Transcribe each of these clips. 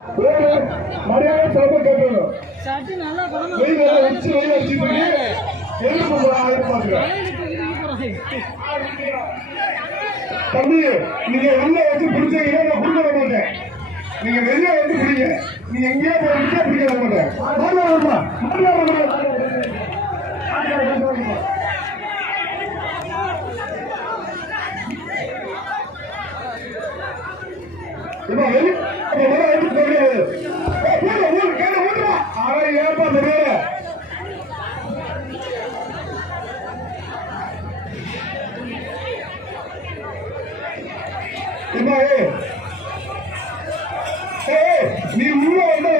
மரியாதை சொல்ல கேட்கணும். தம்பி நீங்க உள்ள வச்சு பிடிச்சீங்கன்னா நான் கொடுக்க மாட்டேன். நீங்க வெளியே வந்து பிடிங்க. நீங்க எங்கேயா போய் பிடிக்க மாட்டேன். நீ உள்ள வந்து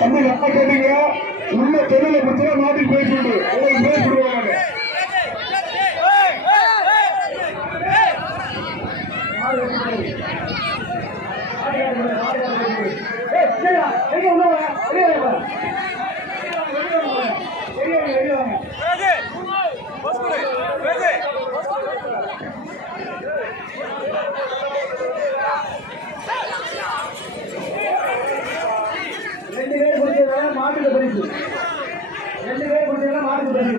தம்பி நல்லா கேட்டீங்க. உள்ள தொழிலை பத்தி மாட்டி பேசிட்டு